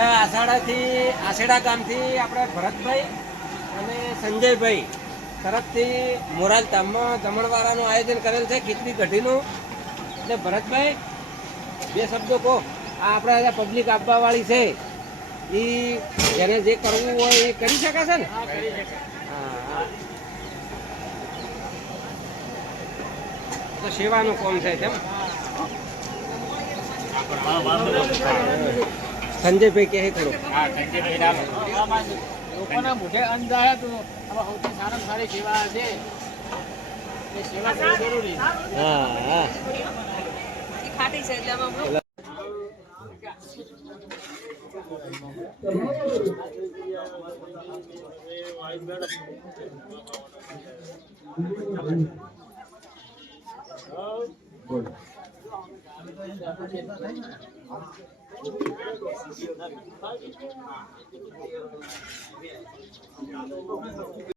આસેડા ગામથી આપણે ભરતભાઈ અને સંજયભાઈ તરફથી મોરાલ ધામમાં જમણવારાનું આયોજન કરેલ છે ખીચડી કઢીનું. એટલે ભરતભાઈ બે શબ્દો કહો. આ આપણે પબ્લિક આપવાવાળી છે એ જેને જે કરવું હોય એ કરી શકે છે ને? હા, તો સેવાનું કોમ છે તેમ. સંજયભાઈ કહે થોડું. લોકોના મોઢે અંધાયા તો સૌથી સારામાં સારી સેવા છે એ સેવા બહુ જરૂરી છે. હા ખાટી છે એટલે આમાં